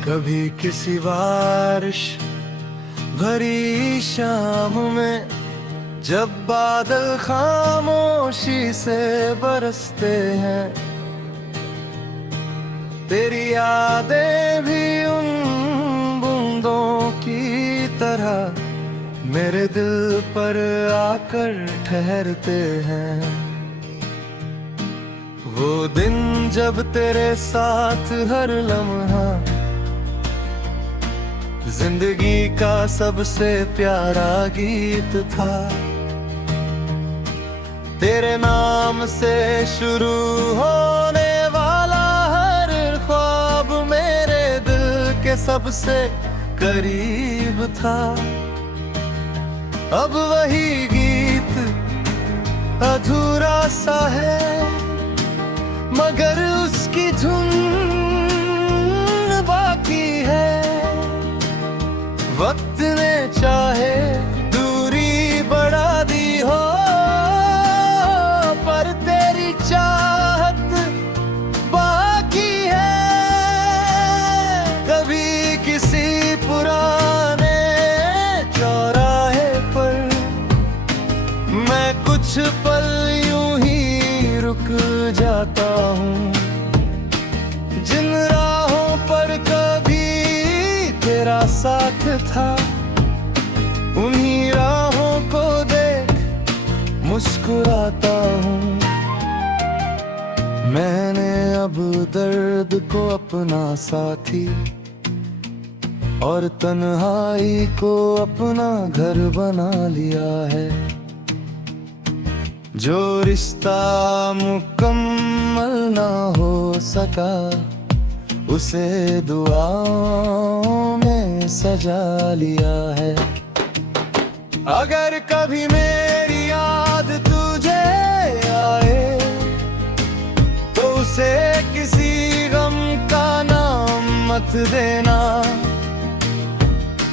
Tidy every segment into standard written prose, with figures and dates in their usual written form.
कभी किसी बारिश भरी शाम में जब बादल खामोशी से बरसते हैं, तेरी यादें भी उन बूंदों की तरह मेरे दिल पर आकर ठहरते हैं। वो दिन जब तेरे साथ हर लम्हा जिंदगी का सबसे प्यारा गीत था। तेरे नाम से शुरू होने वाला हर ख्वाब मेरे दिल के सबसे करीब था। अब वही गीत अधूरा सा है, मगर उसकी धुन बाकी है। वक्त ने चाहे दूरी बढ़ा दी हो, पर तेरी चाहत बाकी है। कभी किसी पुराने चौराहे पर मैं कुछ पल यूं ही रुक जाता हूँ, जिन राहों पर कभी तेरा साथ था। उन्हीं राहों को देख मुस्कुराता हूँ। मैंने अब दर्द को अपना साथी और तन्हाई को अपना घर बना लिया है। जो रिश्ता मुकम्मल ना हो सका, उसे दुआओं में सजा लिया है। अगर कभी मेरी याद तुझे आए, तो उसे किसी गम का नाम मत देना।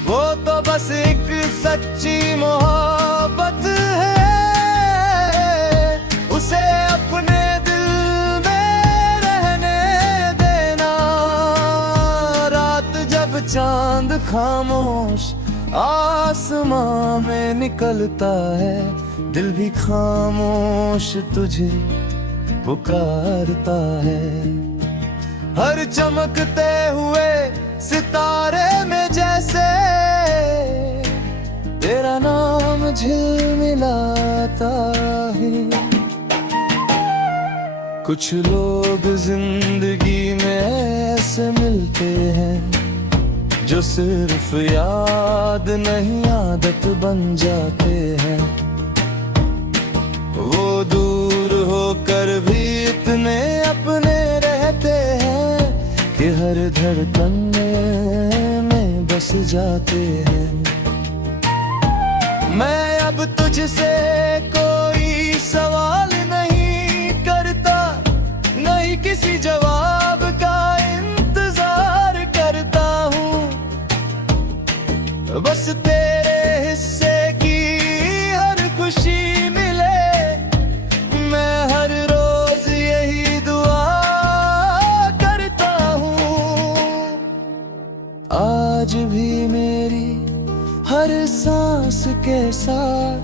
वो तो बस एक सच्ची मोहब्बत है, उसे अपने दिल में रहने देना। रात जब चांद खामोश आसमां में निकलता है, दिल भी खामोश तुझे पुकारता है। हर चमकते हुए सितारे में जैसे तेरा नाम झिलमिलाता है। कुछ लोग जिंदगी में ऐसे मिलते हैं, जो सिर्फ याद नहीं आदत बन जाते हैं। वो दूर होकर भी इतने अपने रहते हैं कि हर धड़कन में बस जाते हैं। मैं अब तुझसे कोई सवाल नहीं करता, नहीं किसी जवाब का इंतजार करता हूँ। बस तेरे हिस्से की हर खुशी मिले, मैं हर रोज यही दुआ करता हूँ। आज भी मेरी हर सांस के साथ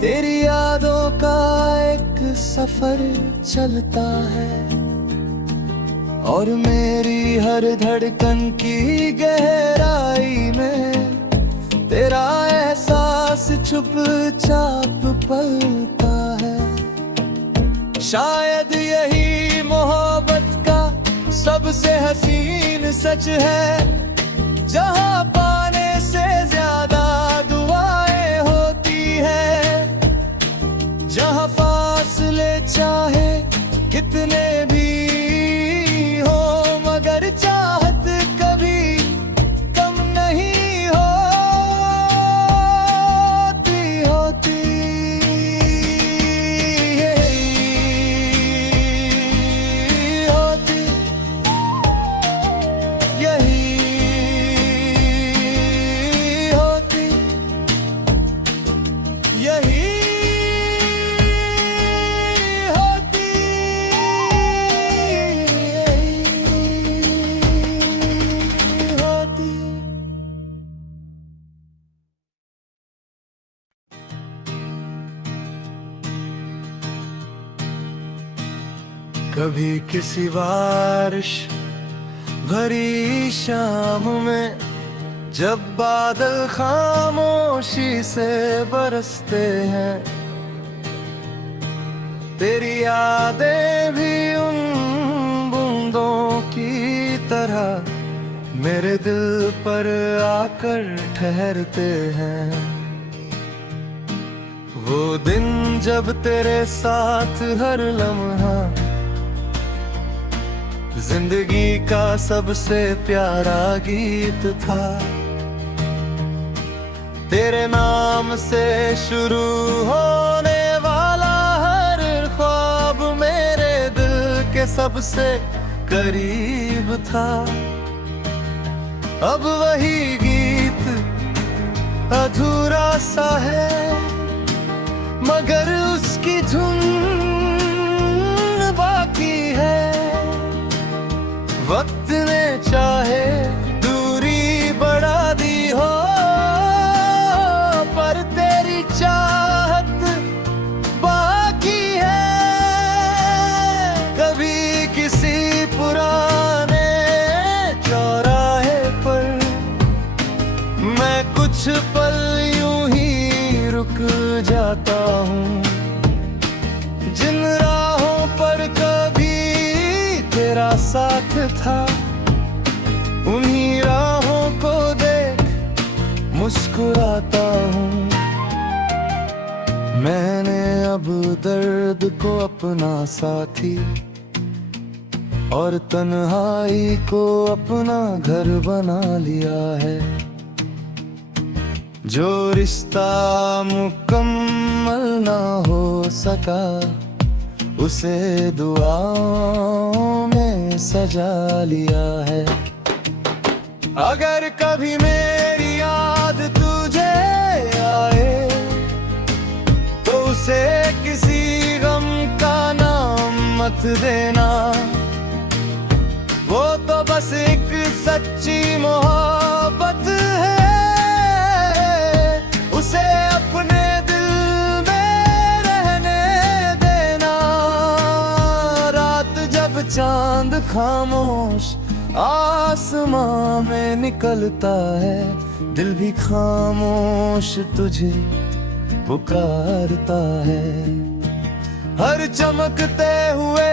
तेरी यादों का एक सफर चलता है, और मेरी हर धड़कन की गहराई में तेरा एहसास चुपचाप पलता है। शायद यही मोहब्बत का सबसे हसीन सच है, जहाँ पाने से ज्यादा दुआएं होती है। जहाँ फासले चाहे कितने भी हो, मगर चाहत कभी कम नहीं होती। यही होती। कभी किसी बारिश भरी शाम में जब बादल खामोशी से बरसते हैं, तेरी यादें भी उन बूंदों की तरह मेरे दिल पर आकर ठहरते हैं। वो दिन जब तेरे साथ हर लम्हा जिंदगी का सबसे प्यारा गीत था। तेरे नाम से शुरू होने वाला हर ख्वाब मेरे दिल के सबसे करीब था। अब वही गीत अधूरा सा है, मगर उसकी धुन बाकी है। वक्त ने चाहे दूरी बढ़ा दी हो, पर तेरी चाहत बाकी है। कभी किसी पुराने चौराहे पर मैं कुछ पल यूं ही रुक जाता हूँ, जिन राहों पर कभी तेरा साथ था। उन्हीं राहों को देख मुस्कुराता हूँ। मैंने अब दर्द को अपना साथी और तन्हाई को अपना घर बना लिया है। जो रिश्ता मुकम्मल ना हो सका, उसे दुआओं में सजा लिया है। अगर कभी मेरी याद तुझे आए, तो उसे किसी गम का नाम मत देना। वो तो बस एक सच्ची मोहब्बत है, उसे अपने दिल में रहने देना। रात जब चांद खामोश आसमां में निकलता है, दिल भी खामोश तुझे पुकारता है। हर चमकते हुए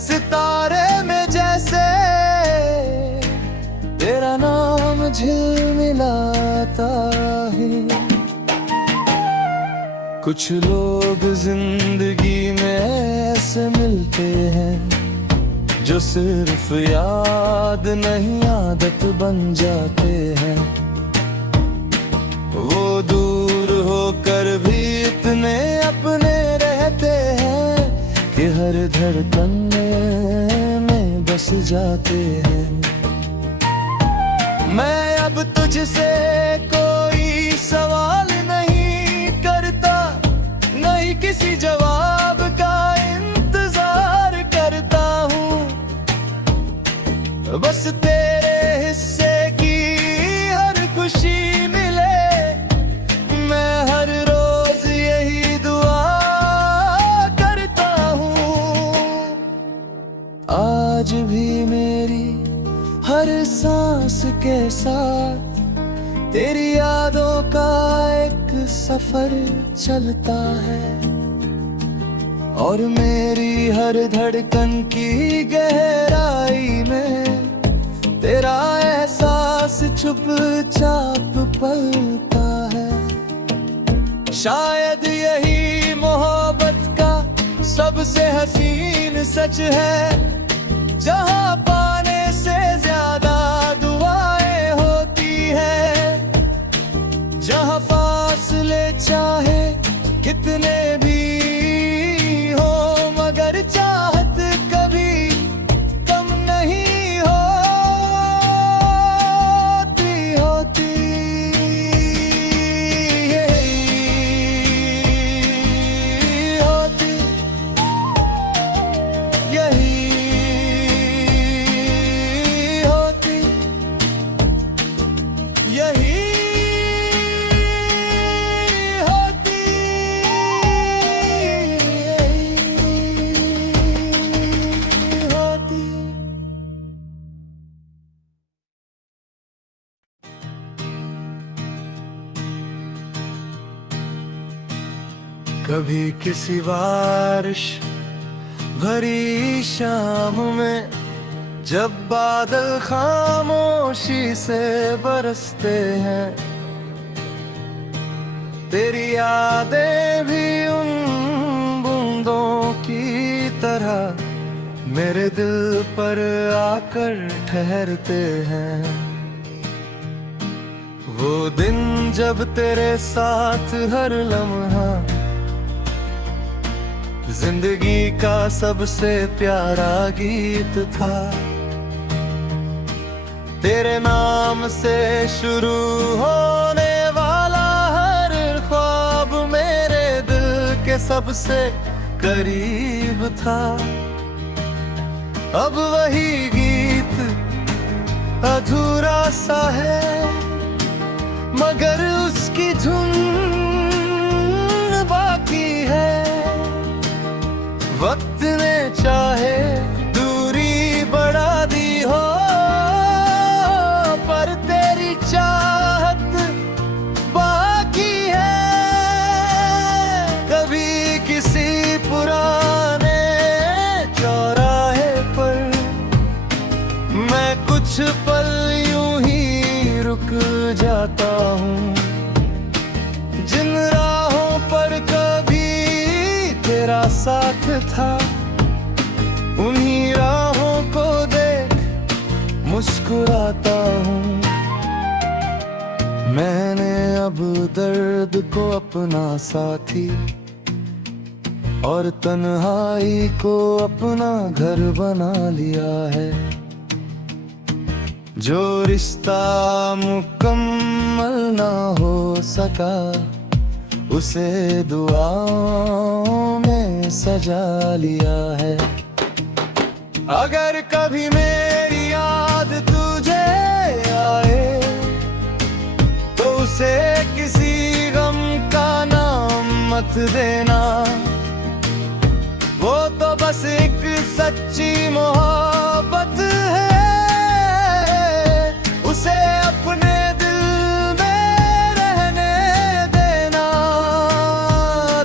सितारे में जैसे तेरा नाम झिलमिलाता है। कुछ लोग जिंदगी में ऐसे मिलते हैं, जो सिर्फ याद नहीं आदत बन जाते हैं। वो दूर होकर भी इतने अपने रहते हैं कि हर धड़कन में बस जाते हैं। मैं अब तुझसे कोई सवाल नहीं करता, नहीं किसी जवाब का इंतजार करता हूँ। बस तेरे हिस्से की हर खुशी मिले, मैं हर रोज यही दुआ करता हूँ। आज भी मेरी हर सांस के साथ तेरी यादों का एक सफर चलता है, और मेरी हर धड़कन की गहराई में तेरा एहसास चुपचाप पलता है। शायद यही मोहब्बत का सबसे हसीन सच है, जहाँ पाने से ज्यादा दुआएं होती है। जहाँ फासले चाहे कितने भी हो, मगर चाहत कभी कम नहीं होती। कभी किसी बारिश भरी शाम में जब बादल खामोशी से बरसते हैं, तेरी यादें भी उन बूंदों की तरह मेरे दिल पर आकर ठहरते हैं। वो दिन जब तेरे साथ हर लम्हा जिंदगी का सबसे प्यारा गीत था। तेरे नाम से शुरू होने वाला हर ख्वाब मेरे दिल के सबसे करीब था। अब वही गीत अधूरा सा है, मगर उसकी धुन बाकी है। वक्त ने चाहे दूरी बढ़ा दी हो, पर तेरी चाहत बाकी है। कभी किसी पुराने चौराहे पर मैं कुछ पल यूं ही रुक जाता हूँ, जिन राहों पर कभी तेरा साथ था, उन्हीं राहों को देख मुस्कुराता हूँ। मैंने अब दर्द को अपना साथी और तन्हाई को अपना घर बना लिया है। जो रिश्ता मुकम्मल ना हो सका, उसे दुआओं में सजा लिया है। अगर कभी मेरी याद तुझे आए, तो उसे किसी गम का नाम मत देना। वो तो बस एक सच्ची मोहब्बत है, उसे अपने दिल में रहने देना।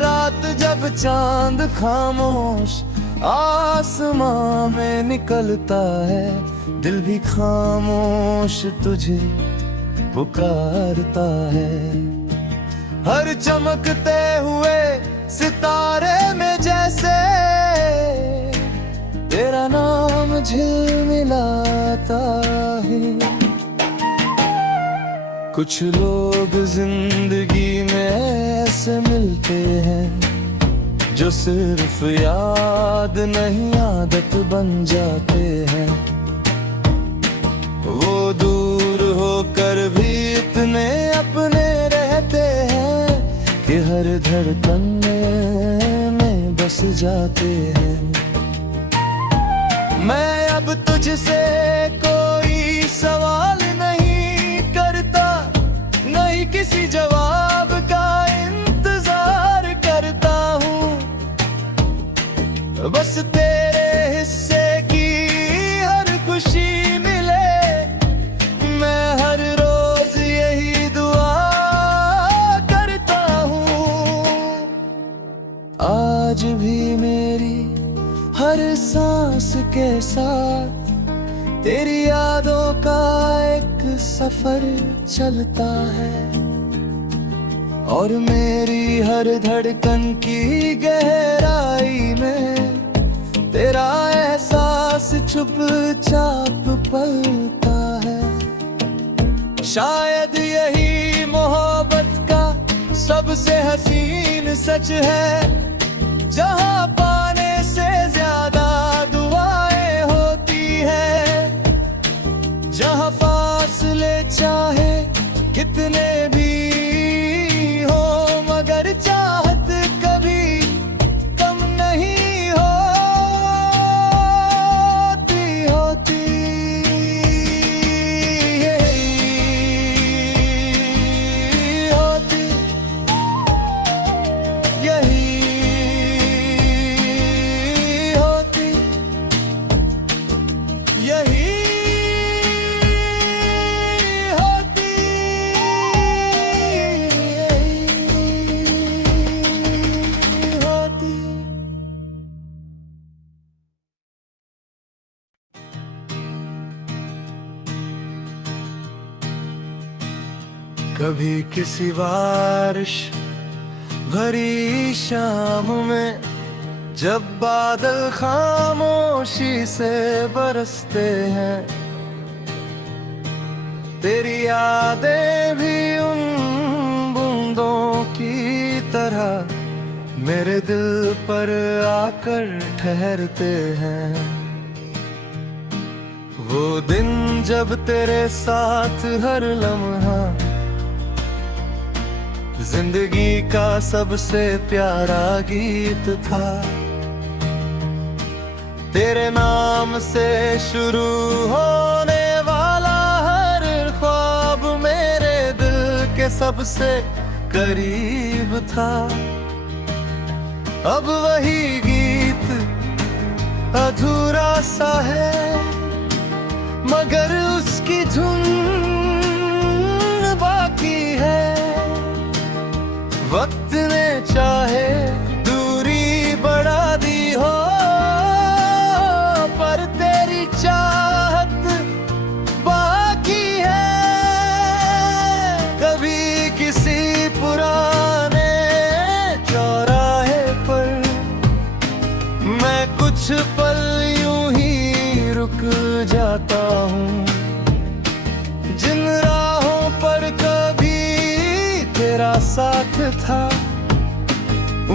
रात जब चांद खामोश आसमां में निकलता है, दिल भी खामोश तुझे पुकारता है। हर चमकते हुए सितारे में जैसे तेरा नाम झिलमिलाता है। कुछ लोग जिंदगी में ऐसे मिलते हैं, जो सिर्फ याद नहीं आदत बन जाते हैं। वो दूर होकर भी इतने अपने रहते हैं कि हर धड़कन में बस जाते हैं। मैं अब तुझसे कोई सवाल नहीं करता, नहीं किसी जवाब का इंतजार करता हूँ। बस तेरे हिस्से की हर खुशी मिले, मैं हर रोज यही दुआ करता हूँ। आज भी मेरी हर सांस के साथ तेरी यादों का एक सफर चलता है, और मेरी हर धड़कन की गहराई में तेरा एहसास चुपचाप पलता है। शायद यही मोहब्बत का सबसे हसीन सच है, जहाँ पाने से ज्यादा दुआएं होती है, जहाँ फासले चाहे कितने भी हो, मगर चाहत कभी कम नहीं होती। यही कभी किसी बारिश भरी शाम में जब बादल खामोशी से बरसते हैं, तेरी यादें भी उन बूंदों की तरह मेरे दिल पर आकर ठहरते हैं। वो दिन जब तेरे साथ हर लम्हा जिंदगी का सबसे प्यारा गीत था। तेरे नाम से शुरू होने वाला हर ख्वाब मेरे दिल के सबसे करीब था। अब वही गीत अधूरा सा है, मगर उसकी धुन बाकी है। वक्त ने चाहे दूरी बढ़ा दी हो, पर तेरी चाहत बाकी है। कभी किसी पुराने चौराहे पर मैं कुछ पल यूं ही रुक जाता हूँ, जिन राहों पर कभी तेरा साथ था।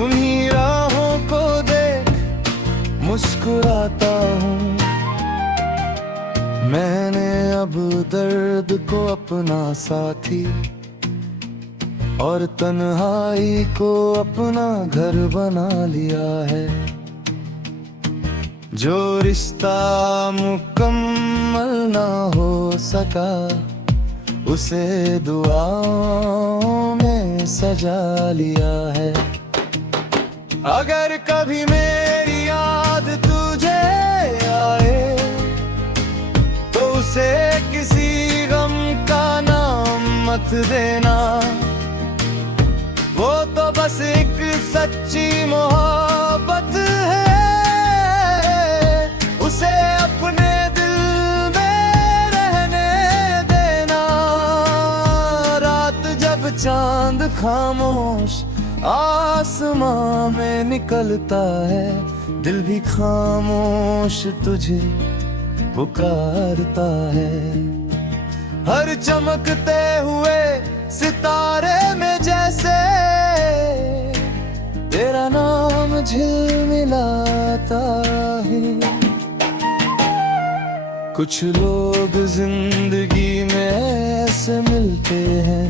उन्हीं राहों को देख मुस्कुराता हूँ। मैंने अब दर्द को अपना साथी और तन्हाई को अपना घर बना लिया है। जो रिश्ता मुकम्मल ना हो सका, उसे दुआओं में सजा लिया है। अगर कभी मेरी याद तुझे आए, तो उसे किसी गम का नाम मत देना। वो तो बस एक सच्ची मोहब्बत है, उसे अपने दिल में रहने देना। रात जब चांद खामोश आसमां में निकलता है, दिल भी खामोश तुझे पुकारता है। हर चमकते हुए सितारे में जैसे तेरा नाम झिलमिलाता है। कुछ लोग जिंदगी में ऐसे मिलते हैं,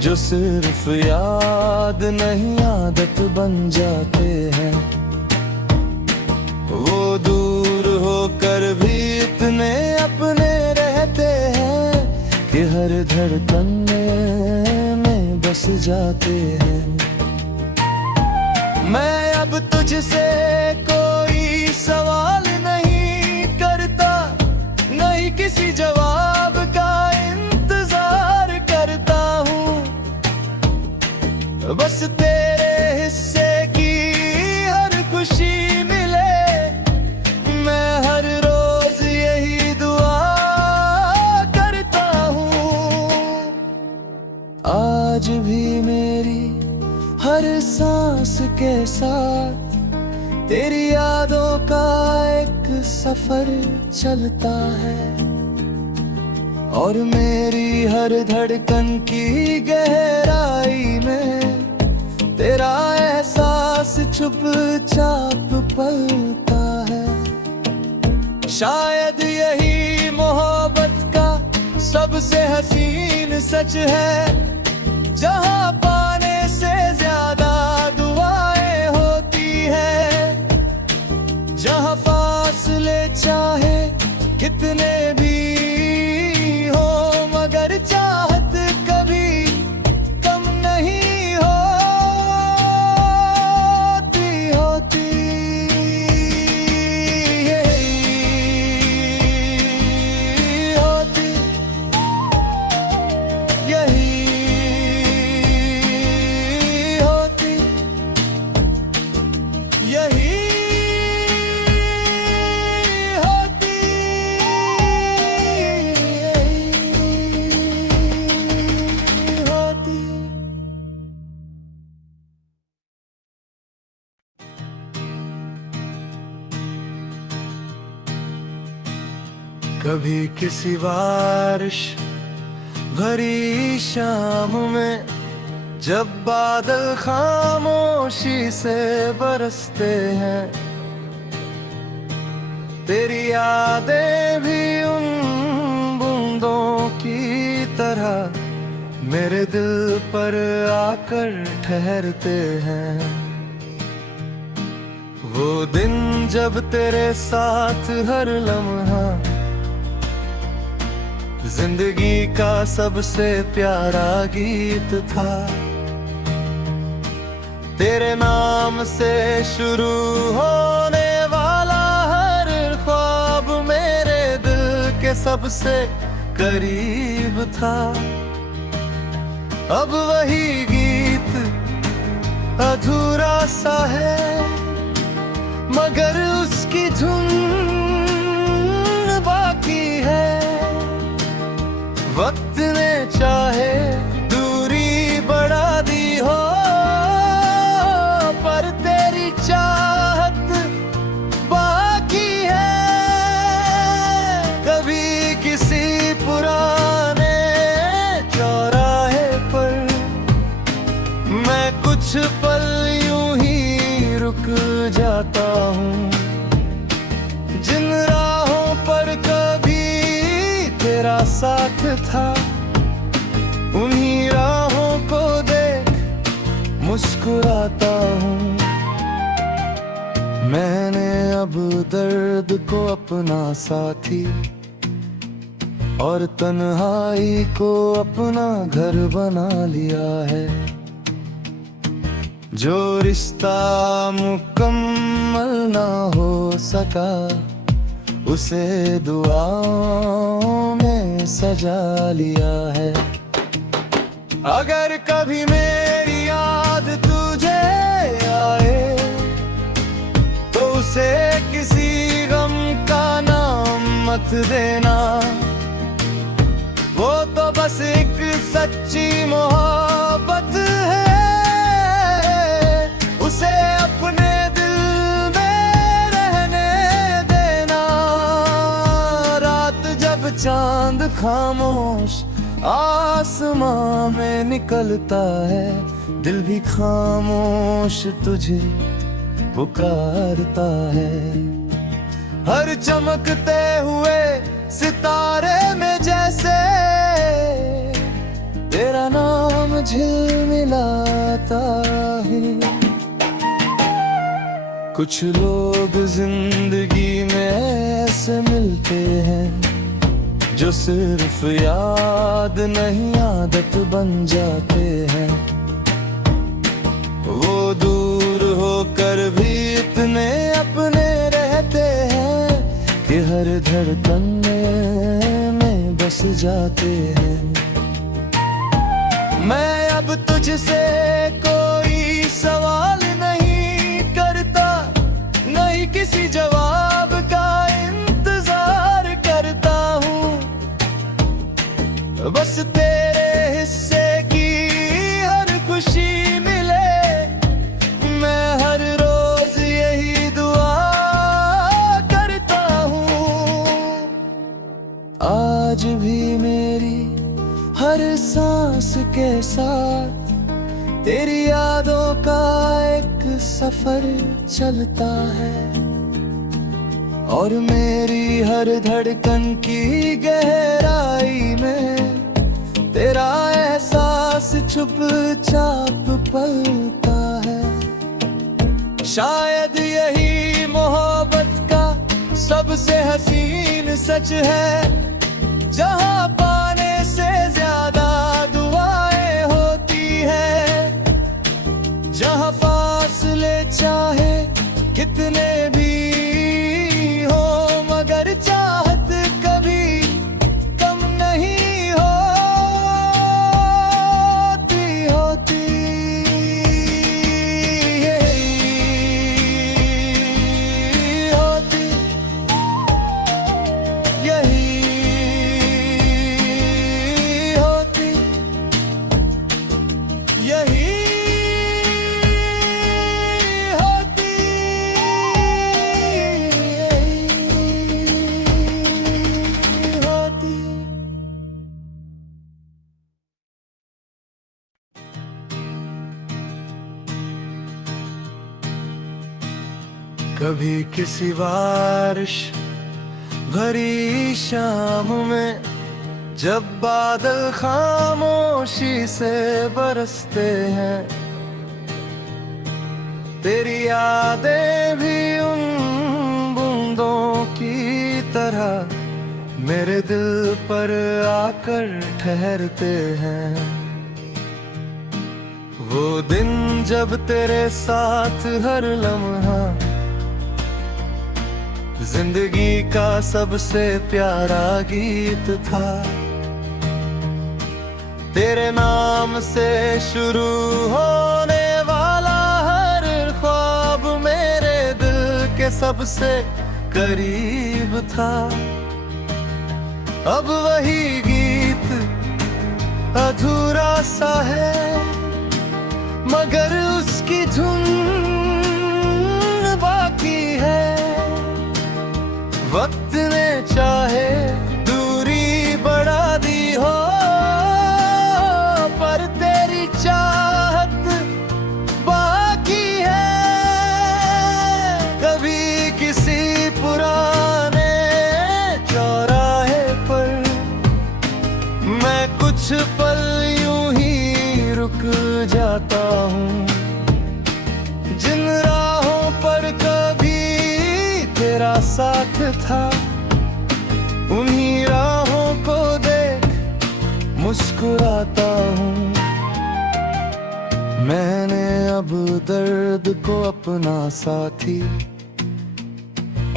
जो सिर्फ याद नहीं आदत बन जाते हैं। वो दूर होकर भी इतने अपने रहते हैं कि हर धड़कन में बस जाते हैं। मैं अब तुझसे कोई सवाल नहीं करता, नहीं किसी जवाब का इंतजार करता हूँ। बस तेरे हिस्से की हर खुशी मिले, मैं हर रोज यही दुआ करता हूँ। आज भी मेरी हर सांस के साथ तेरी यादों का एक सफर चलता है, और मेरी हर धड़कन की गहराई में तेरा एहसास चुपचाप पलता है। शायद यही मोहब्बत का सबसे हसीन सच है, जहां पाने से ज्यादा दुआएं होती है। जहां फासले चाहे कितने भी हो, मगर चाहत कभी कम नहीं होती। यही होती। कभी किसी बारिश भरी शाम में जब बादल खामोशी से बरसते हैं, तेरी यादें भी उन बूंदों की तरह मेरे दिल पर आकर ठहरते हैं। वो दिन जब तेरे साथ हर लम्हा जिंदगी का सबसे प्यारा गीत था। तेरे नाम से शुरू होने वाला हर ख्वाब मेरे दिल के सबसे करीब था। अब वही गीत अधूरा सा है, मगर उसकी धुन बाकी है। वक्त ने चाहे दूरी बढ़ा दी हो, पर तेरी चाहत बाकी है। कभी किसी पुराने चौराहे पर मैं कुछ पल यूं ही रुक जाता हूँ, जिन राहों पर कभी तेरा साथ था, उन्हीं राहों को देख मुस्कुराता हूँ। मैंने अब दर्द को अपना साथी और तन्हाई को अपना घर बना लिया है। जो रिश्ता मुकम्मल ना हो सका, उसे दुआओं में सजा लिया है। अगर कभी मेरी याद तुझे आए, तो उसे किसी गम का नाम मत देना। वो तो बस एक सच्ची मोहब्बत है, उसे अपने दिल में रहने देना। रात जब चांद खामोश आसमां में निकलता है, दिल भी खामोश तुझे पुकारता है। हर चमकते हुए सितारे में जैसे तेरा नाम झिलमिलाता है। कुछ लोग जिंदगी में ऐसे मिलते हैं, जो सिर्फ याद नहीं आदत बन जाते हैं। वो दूर होकर भी इतने अपने रहते हैं कि हर धड़कन में बस जाते हैं। मैं अब तुझसे कोई सवाल नहीं करता, नहीं किसी जवाब का इंतजार करता हूँ। बस तेरे हिस्से की हर खुशी मिले, मैं हर रोज यही दुआ करता हूँ। आज भी मेरी हर सांस के साथ तेरी यादों का एक सफर चलता है, और मेरी हर धड़कन की गहराई में तेरा एहसास चुपचाप पलता है। शायद यही मोहब्बत का सबसे हसीन सच है, जहाँ पाने से ज्यादा दुआएं होती है। जहाँ फासले चाहे कितने भी हो, मगर चाहत कभी कम नहीं होती। यही कभी किसी बारिश भरी शाम में जब बादल खामोशी से बरसते हैं, तेरी यादें भी उन बूंदों की तरह मेरे दिल पर आकर ठहरते हैं। वो दिन जब तेरे साथ हर लम्हा जिंदगी का सबसे प्यारा गीत था। तेरे नाम से शुरू होने वाला हर ख्वाब मेरे दिल के सबसे करीब था। अब वही गीत अधूरा सा है, मगर उसकी धुन बाकी है। वक्त ने चाहे दूरी बढ़ा दी हो, पर तेरी चाहत बाकी है। कभी किसी पुराने चौराहे पर मैं कुछ पल यूं ही रुक जाता हूँ, जिन राहों पर कभी तेरा साथ था। उन्हीं राहों को देख मुस्कुराता हूँ। मैंने अब दर्द को अपना साथी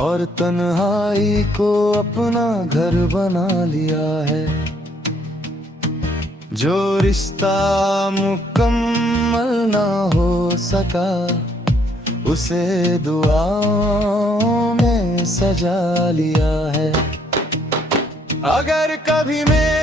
और तन्हाई को अपना घर बना लिया है। जो रिश्ता मुकम्मल ना हो सका, उसे दुआओं में सजा लिया है। अगर कभी मैं